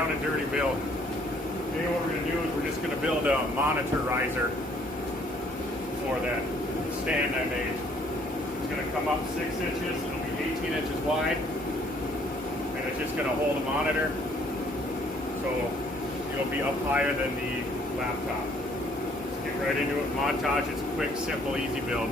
down and dirty build. Today what we're going to do is we're just going to build a monitor riser for that stand I made. It's going to come up 6 inches, it'll be 18 inches wide, and it's just going to hold a monitor, so it'll be up higher than the laptop. Let's get right into it. Montage, it's a quick, simple, easy build.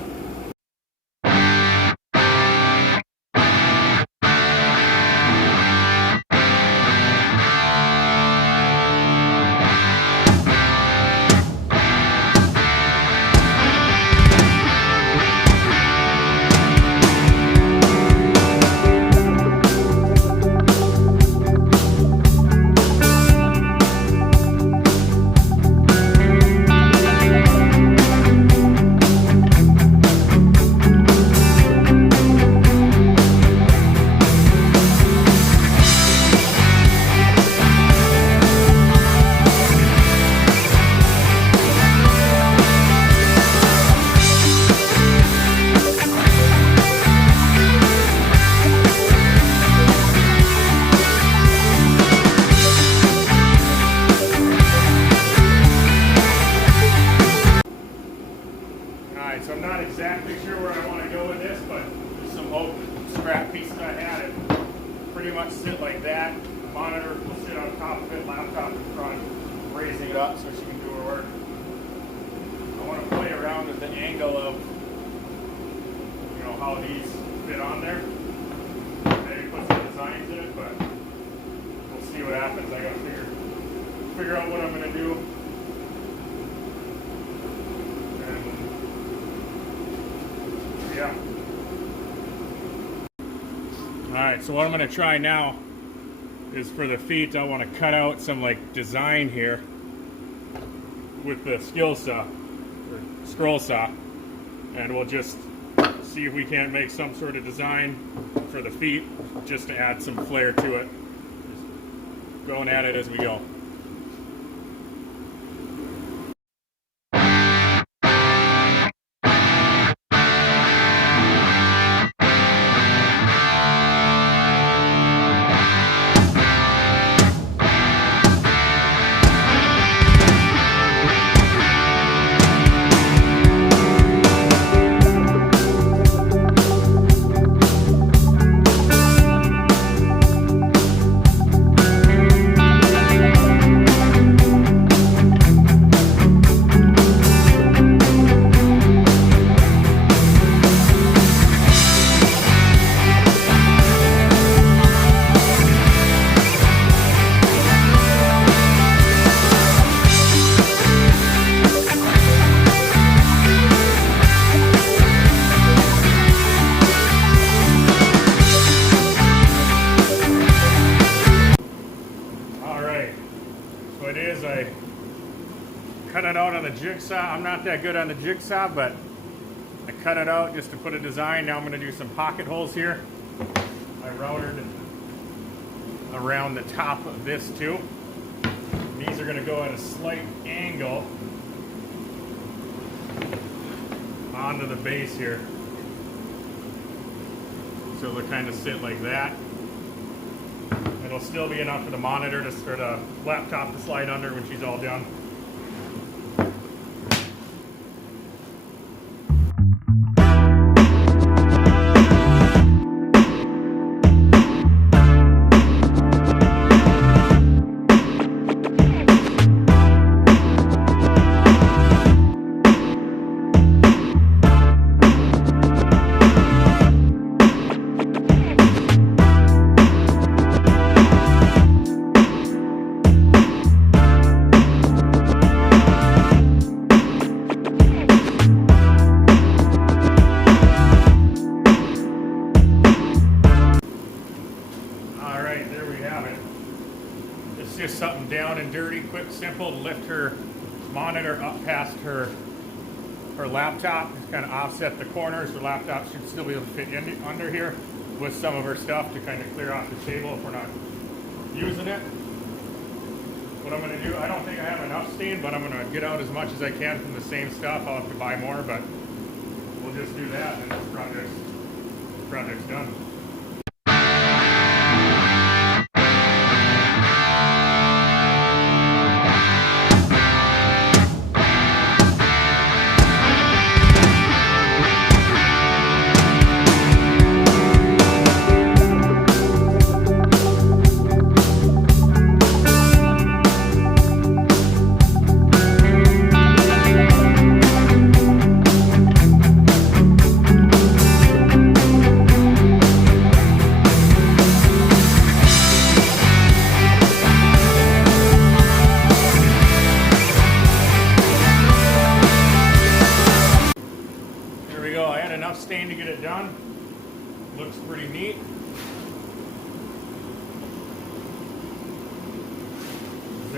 So I'm not exactly sure where I want to go with this, but there's some old scrap pieces I had. It pretty much sit like that. The monitor will sit on top of it, laptop in front, raising it up so she can do her work. I want to play around with the angle of, you know, how these fit on there. Maybe put some designs in it, but we'll see what happens. I got to figure out what I'm going to do. Yeah. Alright, so what I'm going to try now is for the feet, I want to cut out some like design here with the skill saw, or scroll saw, and we'll just see if we can't make some sort of design for the feet just to add some flair to it. Just going at it as we go. I cut it out on the jigsaw. I'm not that good on the jigsaw, but I cut it out just to put a design. Now I'm going to do some pocket holes here. I routed around the top of this too. And these are going to go at a slight angle onto the base here. So they'll kind of sit like that. It'll still be enough for the monitor to, or the laptop to slide under when she's all done. Just something down and dirty, quick, simple, to lift her monitor up past her laptop, just kind of offset the corners. The laptop should still be able to fit in under here with some of her stuff to kind of clear off the table if we're not using it. What I'm going to do, I don't think I have enough steam, but I'm going to get out as much as I can from the same stuff. I'll have to buy more, but we'll just do that and this project's done.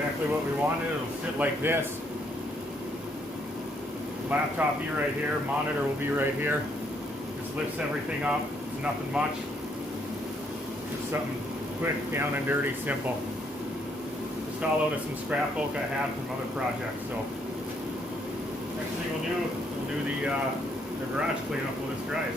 exactly what we wanted. It'll sit like this. Laptop be right here, monitor will be right here. Just lifts everything up. It's nothing much. Just something quick, down and dirty, simple. Just all out of some scrapbook I had from other projects. So next thing we'll do the garage cleanup when this dries.